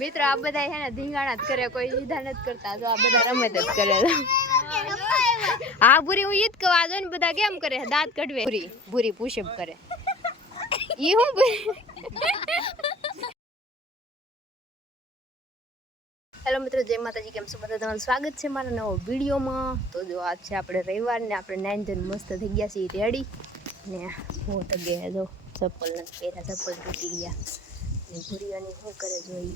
મિત્રો આ બધા છે ને ધીંગાણા જ કરે, કોઈ સીધા નથી કરતા. જો આ બધા રમત જ કરે. હા ભૂરી, હું ઈ જ કહું. આ જો ને બધા કેમ કરે, દાંત કઢવે. ભૂરી પુશઅપ કરે. ઈ હું હેલો મિત્રો, જય માતાજી. કેમ છો બધા? તમારું સ્વાગત છે મારા નવો વિડીયોમાં. તો જો આજ છે આપણે રવિવાર ને આપણે નાઈન ધોઈને મસ્ત થઈ ગયા છીએ રેડી. ને હું તો ગયા જો ચપ્પલ નથી પહેર્યા, ચપ્પલ તૂટી ગયા. ને ભૂરિયાની શું કરે જોઈ.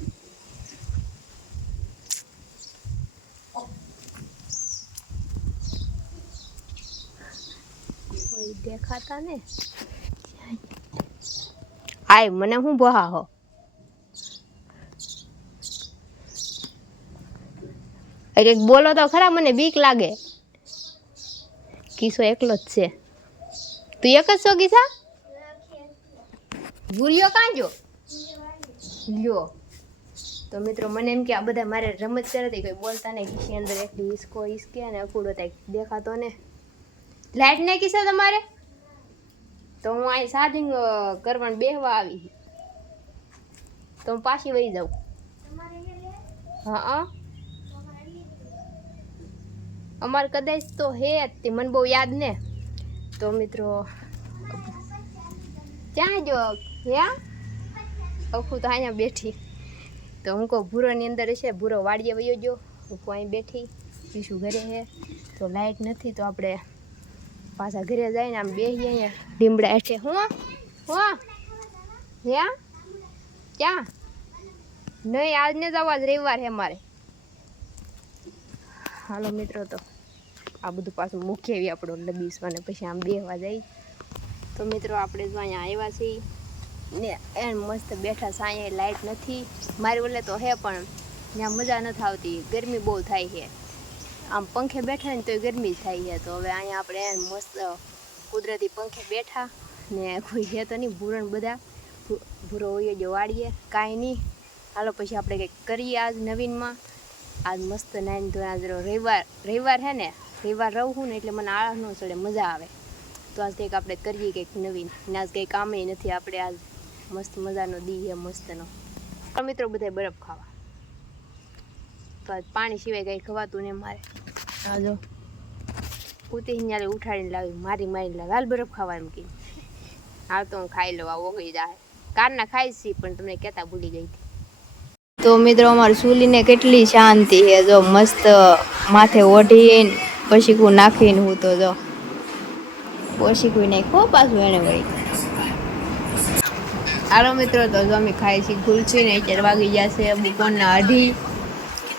કોઈ દેખાતા ને હાય મને હું બહા હો. અરે બોલો તો ખરા, મને બીક લાગે. કિસો એકલો જ છે. તું એક જ છો કિસા? ભૂરિયો કાં જો લ્યો. તો મિત્રો મને એમ કે આ બધા મારે રમત કરે હતી, કોઈ બોલતા નહીં. કિસી અંદર એકલી હિસકો હિસકે અને અકુડો થાય દેખાતો ને. લાઈટ ને કિસ્સા તમારે તો હું અહીં ચાર્જિંગ કરવાનું બેહવા આવી તો હું પાછી વહી જાઉં. હા અમારે કદાચ તો હે જ, મને બહુ યાદ ને. તો મિત્રો ક્યાં જો હે અખું તો અહીંયા બેઠી. તો હું કહું ભૂરોની અંદર છે, ભૂરો વાડીએ વયો ગયો, હું અહીં બેઠી. પીશું ઘરે હે તો લાઈટ નથી, તો આપણે પાછા ઘરે જઈને આમ બેસીએ અહીંયા લીમડા હેઠે. હું હે ક્યાં નહીં, આજ ને જ આજ રવિવાર હે મારે. હાલો મિત્રો, તો આ બધું પાછું મૂકી આવી આપણો લબીસવાને પછી આમ બેહવા જાય. તો મિત્રો આપણે જો અહીંયા આવ્યા છીએ ને એમ મસ્ત બેઠા છે. અહીંયા લાઇટ નથી મારી ઓલે તો હે, પણ ત્યાં મજા નથી આવતી, ગરમી બહુ થાય છે. આમ પંખે બેઠા ને તોય ગરમી જ થાય છે. તો હવે અહીંયા આપણે એમ મસ્ત કુદરતી પંખે બેઠા ને કોઈ છે તો નહીં. ભૂરણ બધા ભૂરો હોય જો વાળીએ કાંઈ નહીં. હાલો પછી આપણે કંઈક કરીએ આજ નવીનમાં. આજ મસ્ત નાઈન ધોઈને આજ રવિવાર હે ને, રવિવાર રહું ને એટલે મને આળસ ન ચડે, મજા આવે. તો આજ કંઈક આપણે કરીએ કંઈક નવીન ને. આજ કંઈ કામે નથી આપણે, આજ મસ્ત મજાનો દી હે મસ્તનો. મિત્રો બધા બરફ ખાવા, તો આજ પાણી સિવાય કંઈ ખવાતું ને મારે. હા જો ઉતી હિંયાલે ઉઠાડીને લાવી, મારીને લાવી, હાલ બરફ ખાવા એમ કે. હાલ તો હું ખાઈ લઉં, આ ઓગળી જાય. કારના ખાઈ છી પણ તમને કહેતા ભૂલી ગઈ હતી. તો મિત્રો અમારી ચૂલીને કેટલી શાંતિ છે. જો મસ્ત માથે ઓઢીને પછી કું નાખીને હું તો જો પછી કોઈ નાખો પાછું એને વળી. હાલો મિત્રો, તો જો અમે ખાઈ છીએ ગુલછી ને. અત્યારે વાગી જશે બપોરના 2:30.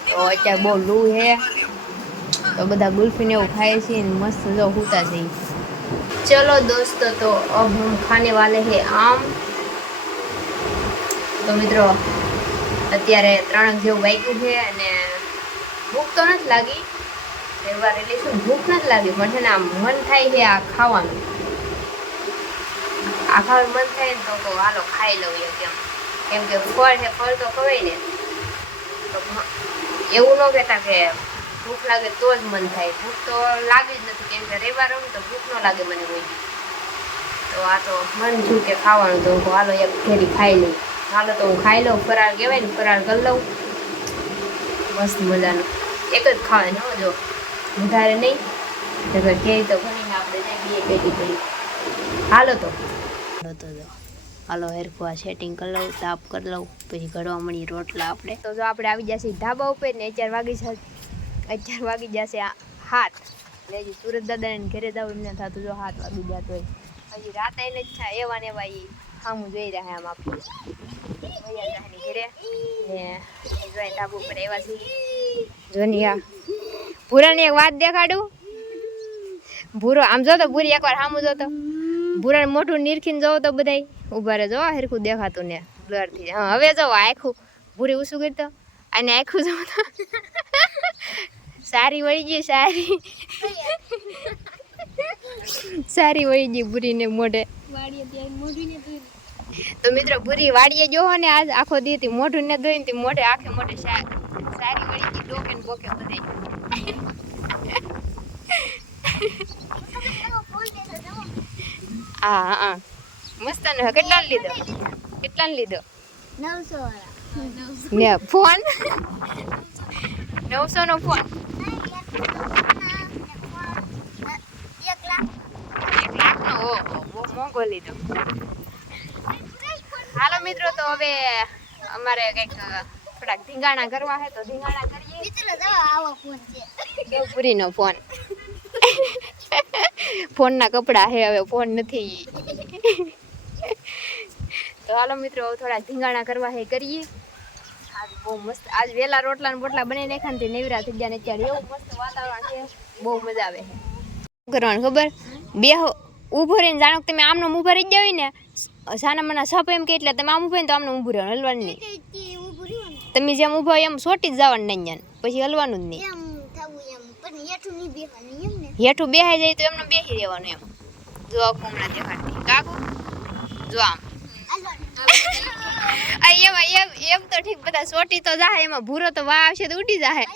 તો અત્યારે બહુ લૂ હે તો બધા ગુલ્ફીને એવું ખાય છે ને મસ્ત જો હોતા જઈએ. ચલો દોસ્તો, તો અબ હમ ખાને વાલે હે આમ. તો મિત્રો અત્યારે 3 જેવું વાગ્યું છે અને ભૂખ તો નથી લાગી. રવિવાર એટલે શું ભૂખ નથી લાગી, પણ છે ને આમ મન થાય છે આ ખાવાનું. આ ખાવાનું મન થાય ને તો કહું હાલો ખાઈ લઉં કેમ કે ફળ છે, ફળ તો ખવાય ને. તો એવું ન કહેતા કે ભૂખ લાગે તો જ મન થાય. ભૂખ તો લાગે જ નથી, કેમ કે રવિવાર હોય તો ભૂખ ન લાગે મને કોઈ. તો આ તો મન થયું કે ખાવાનું, તો હું હાલો એક ઘેરી ખાઈ લઈ. હાલો તો હું ખાઈ લઉં. ફરાળ કહેવાય ને, ફરાળ કરી લઉં મસ્ત મજાનું. એક જ ખાવાનું હો, જો વધારે નહીં. તો કહે તો ઘણીને આપણે જઈએ 2 પેટી કરી. હાલો તો જો હાલો હેરખું આ સેટિંગ કરી લઉં, તાપ કરી લઉં, પછી ઘડવા મળી રોટલા આપણે. તો જો આપણે આવી જશે ધાબા ઉપર ને 11 વાગી જશે 7. એટલે હજી સુરત દાદાને ઘરે જવું એમને થતું જો 7 વાગી જતો હોય. હજી રાતે એને જ થાય એવા ને એવા એ સામું જોઈ રહ્યા આમ આપણે ઘરે ને જોઈ ધાબુ ઉપર એવા છે. જોનિયા ભૂરાની એક વાત દેખાડું. ભૂરો આમ જો તો ભૂરી એકવાર સામું જો તો ભૂરાને મોઢું નીરખીને જોવો તો બધાય ઉભા રહે. જો હરખું દેખાતું ને બ્લરથી. હા હવે જો આખું ભૂરી ઉસું કરતો અને આખું જોવો તો સારી વળી ગઈ, સારી વળી ગઈ ભૂરીને મોઢે. તો મિત્રો ભૂરી વાડીએ જોવો ને આજ આખો દી મોઢું ને ધોઈને મોઢે આખે મોઢે સારી વળી ગઈ, ડોકે ને બોકે બધે. હા મસ્ત ને. કેટલા લીધો 900 વાળા. ને ફોન 900 નો ફોન 1 લાખ નો. ઓહો બહુ મોંઘો લીધો. હાલો મિત્રો તો હવે અમારે કઈક થોડાક ધીંગાણા કરવા છે તો ધીંગાણા કરીએ. મિત્રો જો આવો ફોન છે દેવપુરીનો ફોન. ફોનના કપડા હે હવે ફોન નથી. તો હાલો મિત્રો થોડા ધીંગાણા કરવા હે કરીએ. આજ બહુ મસ્ત આજ વેલા રોટલા ને બોટલા બનાવી નાખ્યા ને નેવરા થઈ ગયા ને અત્યારે એવું મસ્ત વાતાવરણ છે બહુ મજા આવે છે. શું કરવાનું ખબર બે ઊભો રહીને જાણો તમે આમનો ઊભા રહી ગયા હોય ને સાના મના સપ એમ કે એટલે તમે આમ ઊભા ને તો આમને ઊભું રહેવાનું હલવાનું નહીં. તમે જેમ ઊભા હોય એમ સોટી જ જવાનું નહીં પછી હલવાનું જ નહીં. હેઠું બેહાઈ જાય તો એમને બેસી રહેવાનું એમ. જો હમણાં દેખાડતી કાકુ જો આમ એમ તો ઠીક બધા સોટી તો જાય એમાં ભૂરો તો વાહ આવશે તો ઉડી જાય.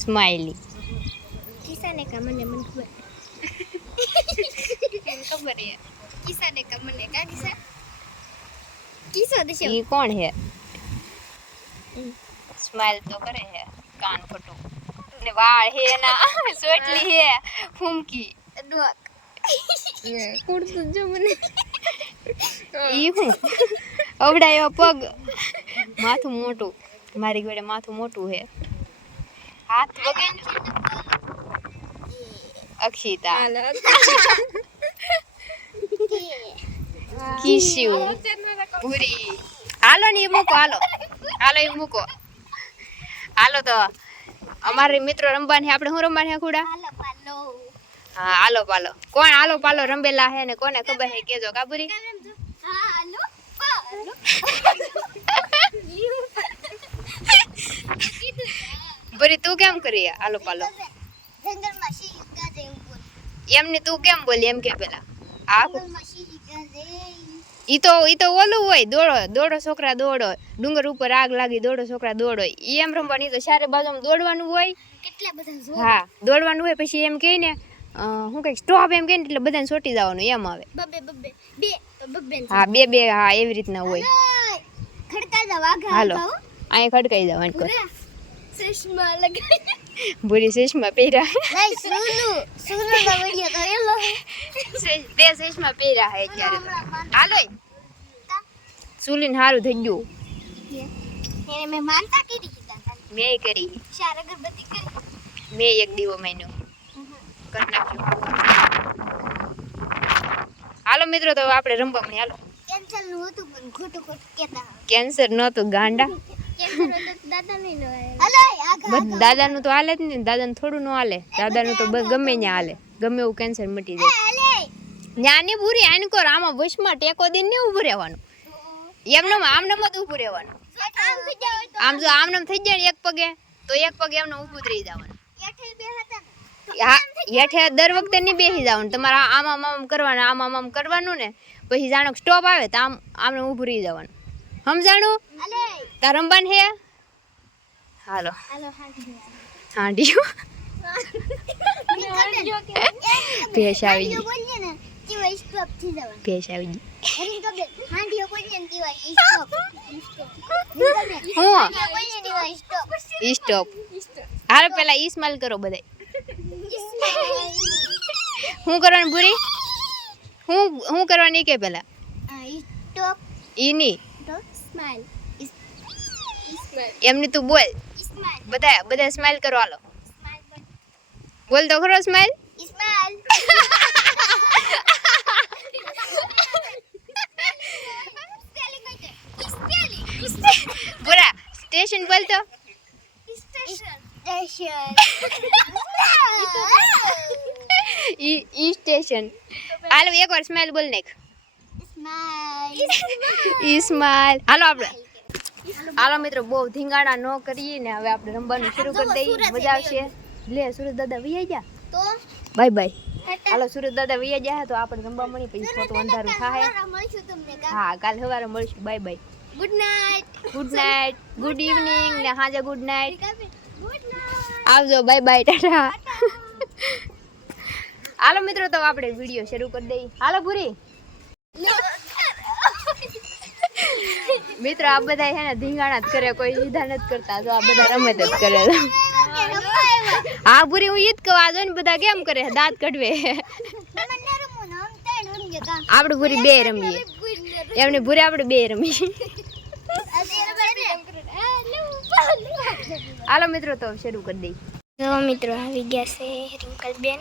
સ્માઈલી કિસાને કા મને ખબર ખબર હે કિસાને કા મને કા કિસા દેશે ઈ કોણ હે સ્માઈલ તો કરે હે કાન ફટો ને વાળ હે ના સોટલી હે ફૂમકી ડોક કુડતું જો મને ઈ હું અવડાયો પગ માથું મોટું મારી ગોડે માથું મોટું હે હાથ વગે અક્ષિતા કિશુ પૂરી હાલો ને એ મૂકો હાલો હાલો એ મૂકો હાલો તો અમારે મિત્રો રમવાની આપણે શું રમવાની ખુડા હા હાલો પાલો કોણ હાલો પાલો રમેલા હે ને કોને ખબર હે કેજો કાબુરી હાલો પાલો બરી તું કેમ કરી હાલો પાલો એમની તું કેમ બોલી એમ કે પેલા આ ઈ તો ઓલું હોય દોડો છોકરા દોડો ડુંગર ઉપર આગ લાગી દોડો છોકરા દોડો ઈ એમ રમવાની તો ચારે બાજુમાં દોડવાનું હોય કેટલા બધા હા દોડવાનું હોય પછી એમ કહે ને હું કઈક સ્ટોપ એમ કહે ને એટલે બધાને છોટી જવાનું એમ આવે હા બે હા એવી રીતના હોય હાલો અહીંયા ખડકાઈ જવાનું કર ચશ્મા લગાવી બુરી ચશ્મા પહેર્યા બે ચશ્મા પહેર્યા હે અત્યારે હાલો સુલીન હારું થઈ ગયું મેં માનતા કરી મેં કરી મેં એક દીવો મહિનો કરી નાખ્યો. હાલો મિત્રો તો આપણે રમવા મળી હાલો. કેન્સર નું હતું પણ ખોટું કહેતા કેન્સર નતું ગાંડા દાદાનું તો હાલે જ ને દાદાનું થોડું ન હાલે દાદાનું તો ગમે ત્યાં હાલે ગમે એવું કેન્સર મટી જાય જ્ઞાની પૂરી આની કોર આમાં વશમાં ટેકો દઈને નહીં ઊભું રહેવાનું એમને આમનામ જ ઊભું રહેવાનું આમ જો આમનામ થઈ જાય ને એક પગે તો એક પગે એમને ઊભું રહી જવાનું હા હેઠે દર વખતે નહીં બેસી જવાનું તમારે આમ કરવાનું આમ કરવાનું ને પછી જાણો સ્ટોપ આવે તો આમને ઊભું રહી જવાનું સમજાણું તાર રમવાનું હે હાલો હાંડીઓ ભેંસ આવી ગઈ ભેંસ આવી ગઈ હું સ્ટોપ હાલો પેલા ઈ સ્માઈલ કરો બધા હું કરવાનું પૂરી હું કરવાની કે પેલા ઈ ની એમની તું બોલ બધા સ્માઈલ કરો હાલો બોલ તો ખરો સ્માઈલ પૂરા સ્ટેશન બોલ તો ઈ સ્ટેશન હાલો એકવાર સ્માઈલ બોલ નાખ ઈ સ્માઈલ હાલો આપણે હાલો મિત્રો બહુ ધીંગાણા ન કરીએ ને હવે આપણે રમવાનું શરૂ કરી દઈએ મજા આવશે લે સુરત દાદા વૈયા જા તો બાય બાય હાલો સુરત દાદા વૈયા જા તો આપણે રમવા મળી પછી ફોટો અંધારું થાય હા કાલ સવારે મળીશું bye bye good night good evening ને હાજે ગુડ નાઇટ આવજો બાય બાય ટાટા હાલો મિત્રો તો આપણે વિડીયો શરૂ કરી દઈએ. હાલો પૂરી મિત્રો આ બધા છે ને ધીંગાણા જ કરે, કોઈ સીધા નથી કરતા. જો આ બધા રમત જ કરે. હા પૂરી હું ઈ જ કહું, આ જો ને બધા કેમ કરે, દાંત કઢવે. આપણે પૂરી બે રમીએ એમને પૂરી આપણે બે રમીએ. હાલો મિત્રો તો શરૂ કરી દઈએ. જો મિત્રો આવી ગયા છે રિંકલબેન.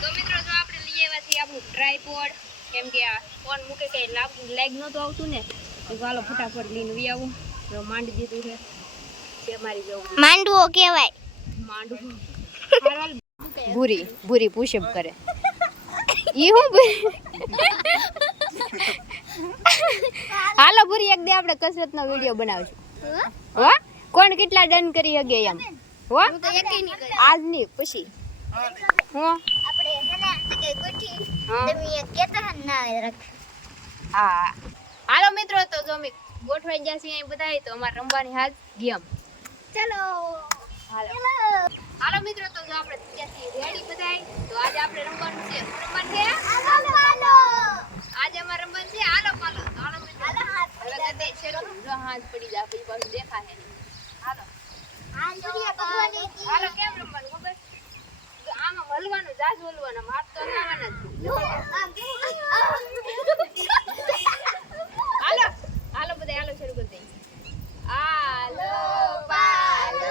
તો મિત્રો જો આપણે લઈ આવ્યા છીએ આપણું ટ્રાયપોડ, કેમ કે આ ફોન મૂકે કઈ લાગ નહોતું આવતું ને, તો હાલો ફટાફટ લઈને વી આવું. જો માંડી દીધું છે મારી જવું માંડવો કહેવાય. માંડવું ભૂરી ભૂરી પુશઅપ કરે. ઈ હું હાલો ભૂરી એક દે આપણે કસરતનો વિડિયો બનાવશું. હો કોણ કેટલા ડન કરી હગે એમ. હો આજ નહીં પછી હો આપણે હેના કે ગોઠી તમે કેતા ના રાખ. હા હાલો મિત્રો તો જો અમે ગોઠવાઈ ગયા છીએ બધાય, તો અમાર રમવાની હાથ ગેમ. ચલો હાલો મિત્રો તો જો આપણે ત્યાંથી રેડી બધાય, તો આજે આપણે રમવાનું છે. રમવાનું છે આજે અમારે રમવાનું છે. હાલો પાલો હાલો મિત્રો હવે ગદે શરૂ. જો હાથ પડી જાય પછી પાછું દેખાશે નહીં. હાલો હાલો કેમ રમવાનું ખબર? આમાં હલવાનું જાજ હલવાનું, હાથ તો હલાવવાના જ. હાલો હાલો બધા હાલો શરૂ કરી દઈએ. હાલો પાલો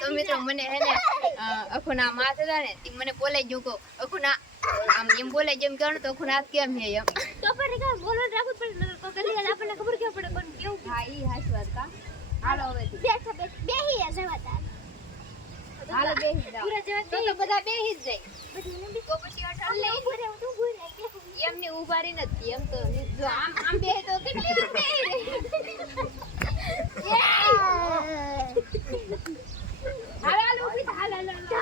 તો મિત્રો મને હે ને અખુના માથ હતા ને તી મને બોલાઈ ગયો કો અખુના આમ એમ બોલાઈ જેમ કહેવાનું તો અખુના હાથ કેમ હે એમ તો પર કે બોલો રાખું પડે તો કલી આપણને ખબર કે પડે કોણ કેવું. હા ઈ હાચી વાત કા. હાલો હવે બેહી જવાતા હાલો બેહી જાવ પૂરા જવા તો બધા બેહી જ જાય. બધું તો પછી અઠાર લે ઉભો રહે તું ઉભો રહે એમને ઉભા રહી નથી એમ તો જો આમ બેહે તો કેટલી વાર બેહી રહી. હાલો હાલો ઉભી થા. હાલો હાલો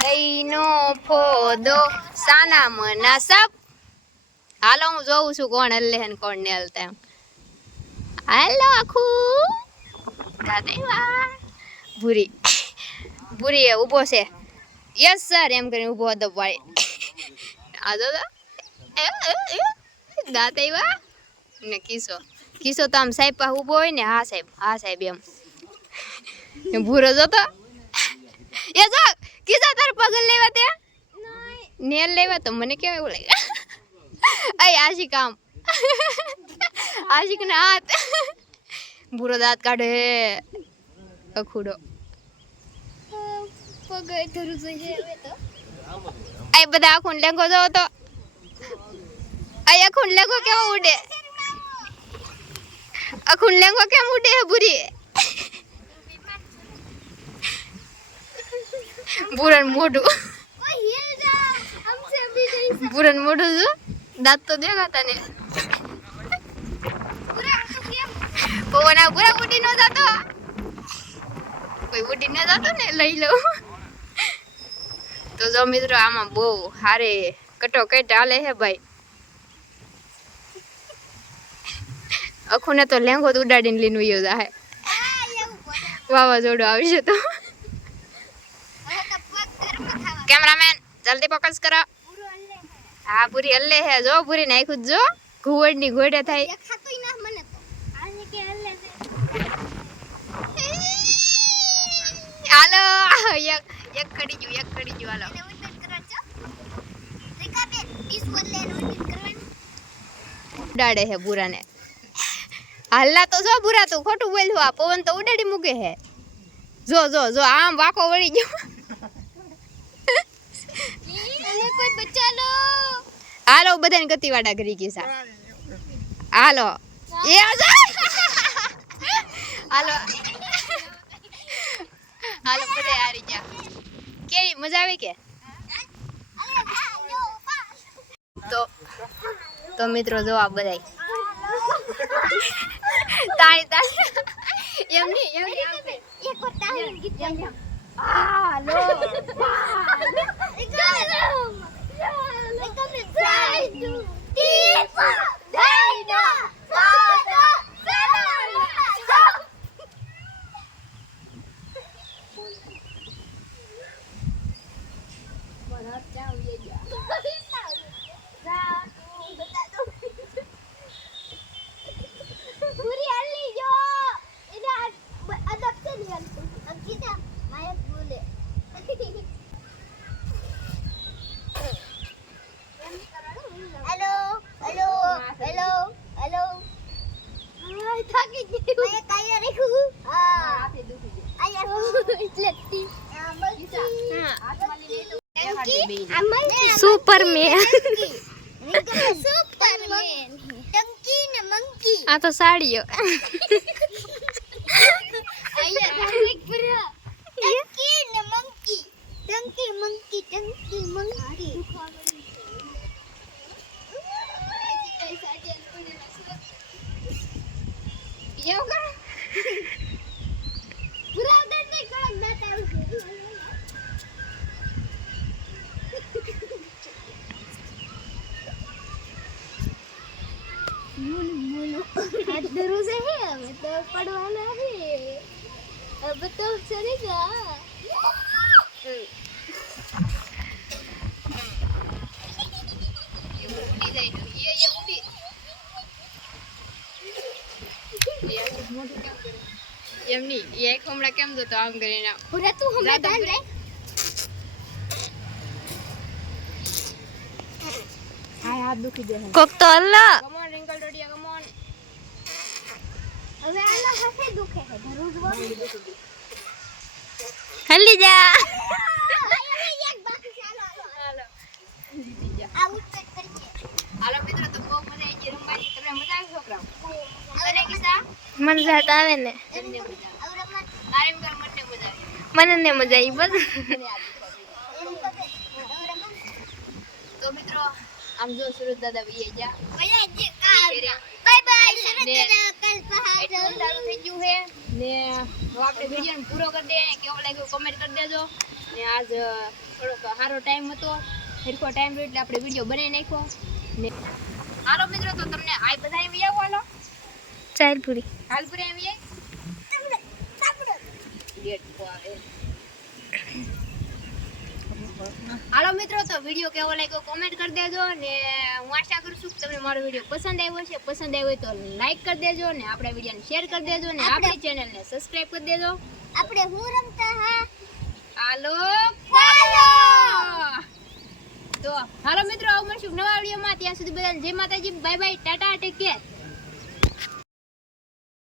દહીંનો ફોદો સાના મના સપ. હાલો હું જોઉં છું કોણ હલ્લે ને કોણ ને હલતા એમ. હાલો આખું દાદેવા ભૂરી ભૂરી એ ઊભો છે. યસ સર એમ કરીને ઊભો હતો પાડી. આ જો દાદેવા ને કિસો કિસો તો આમ સાહેબ પાસે ઊભો હોય ને. હા સાહેબ એમ ભૂરો જોતો એ જો કિસા તાર પગલ લેવા તે નેલ લેવા તો મને કેમ એવું લાગે. અય આશિક આમ આશિક ના હાથ ભૂરો દાંત કાઢે અખુડો પગ ધરું જોઈએ હવે તો. આ બધા આખું લેંગો જો તો આ આખું લેંગો કેવો ઉડે. આખું લેંગો કેમ ઉડે ભૂરી. બુરન મોઢું કોઈ હિલ જાઓ हमसे भी नहीं બુરન મોઢું જો દાંત તો દેખાતા ને पूरा तो केम પવન આ બુરા ઉડી ન જાતો કોઈ ઉડી ન જાતો ને લઈ લઉં તો જો મિત્રો આમાં બહુ હારે કટોકટ હાલે હે ભાઈ અખુને તો લેંગો ઉડાડીને લઈને ઉયો જાહે આ એવું બોલે વાવાઝોડું આવશે તો હવે તો પગ ગરમ ખાવા કેમેરામેન જલ્દી ફોકસ કરો પૂરો અલ્લે હા પૂરી અલ્લે હે જો પૂરી નાખ્યું જો ઘુવડની ઘોડે થાય દેખાતુંય ના મને તો આને કે અલ્લે છે હાલો એક ખડી ગયું હાલો એને ઉડબેટ કરવા છો રીકા બેન ઈસ વલ્લે ઉડબેટ કરવાની ઉડાડે હે બુરાને હાલના તો જો બુરા તું ખોટું બોલ્યું આ પવન તો ઉડાડી મૂકે હે જો જો જો આમ વાકો વળી ગયો એને કોઈ બચા લો હાલો બધાને ગતિવાડા કરી ગઈ હાલો એ આજા હાલો હાલો બધા હારી જા કેવી મજા આવી કે અરે ભાઈઓ તો મિત્રો જો આ બધાય તાળી એમ નહીં એક વાર તાળી ગીત ગાઈ હાલો પૂરી હલી જો એને અદબ છે ને અંકિતા માયક બોલે hello hello hello hello hi થાકી ગઈ માયક કાયા રાખું હા આપે દુખી ગઈ આયા એટલે તી સુપરમેન સુપરમેન ટંકી ને મંકી આ તો સાડીઓ આયા એક પૂરા ટંકી ને મંકી ટંકી મંકી ટંકી મંકી પૂરા દે કળક દાતા हाथ धरो से है हमें तो पढ़वाना है अब तो चलेगा એમ નહીં એ હમણાં કેમ જતો આમ કરીને पूरा तू हमें डाल दे હાય હાથ દુખી દે કોક તો અલ્લા come on Rinkal Dodiya come on હવે આના હાથે દુખે છે ધરું જો હલી જા એક બાકી ચાલો હાલો આ ઉઠ કરીએ હાલો મિત્રો તો બહુ મજા આવી ગઈ રમવાની તમને મજા આવી છોકરાઓ તને કિસ્સા મને જાત આવે ને તમને મજા और अपना આરામ કર મને મજા આવી મને ને મજા આવી બસ તો મિત્રો આમ જો સુરત દાદા ભાઈ જા ભૈયા જે બાય બાય શરત ને કલ પહાડ એટલું સારું થઈ ગયું છે ને હવે આપણે વિડીયો પૂરો કરી દઈએ કેવો લાગ્યો કમેન્ટ કરી દેજો ને આજ થોડોક સારો ટાઈમ હતો સરખો ટાઈમ રહ્યો એટલે આપણે વિડીયો બનાવી નાખ્યો ને હાલો મિત્રો તો તમને આ બધા એમ આવો હાલો ચાલ પૂરી હાલપુરે એમ ગેટ કો આવે હાલો મિત્રો તો વિડીયો કેવો લાગ્યો કોમેન્ટ કરી દેજો ને હું આશા કરું છું કે તમને મારો વિડીયો પસંદ આવ્યો છે પસંદ આવ્યો હોય તો લાઈક કરી દેજો ને આપણા વિડીયોને શેર કરી દેજો ને આપણી ચેનલને સબસ્ક્રાઇબ કરી દેજો આપણે હું રમતા હા હાલો ચાલો તો હાલો મિત્રો આવું મળશું નવા વિડીયોમાં ત્યાં સુધી બધાને જય માતાજી bye bye Tata take care